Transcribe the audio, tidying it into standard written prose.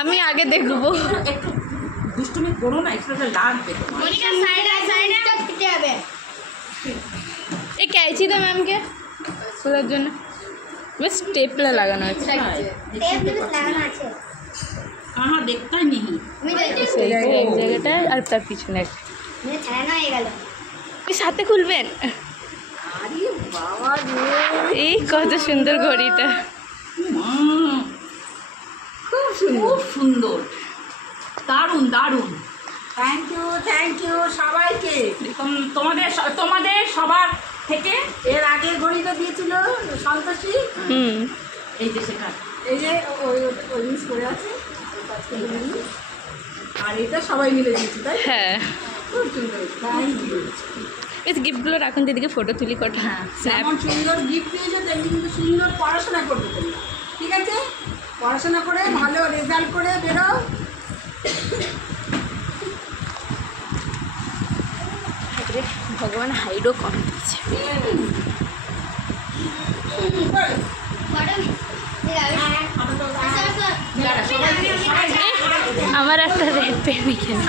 আমি আগে দেখবো। একটু দুষ্টুমি করো না, একটু লাগবে। এই कैंची दो मैम के ফুলের জন্য बस स्टेपलर লাগানো আছে। कहाँ देखता ही नहीं। সেই এক জায়গাটা আর তার পিছনে একটা সাথে খুলবেন। আরে বাবা রে, এই কত সুন্দর ঘড়িটা, খুব সুন্দর, দারুণ দারুণ। থ্যাংক ইউ সবাইকে। তোমাদের সবার থেকে এর আগের ঘড়িটা দিয়েছিল সন্তোষী। এই যে সেটা, এই যে ওই মিস করে আছে, আর এটা সবাই মিলে দিয়েছি, তাই? হ্যাঁ খুব সুন্দর, থ্যাংক ইউ। এই গিফটগুলো রাখুন, দিদিকে ফটো তুলি কটা। হ্যাঁ, যেমন সুন্দর গিফট নিয়েছো তেমনি কিন্তু সুন্দর পড়াশোনা করবে তোমরা, ঠিক আছে? পড়াশোনা করে ভালো রেজাল্ট করে বেরো। ভগবান হাইডও কম দিচ্ছে। আমার একটা রেড পেন এখানে।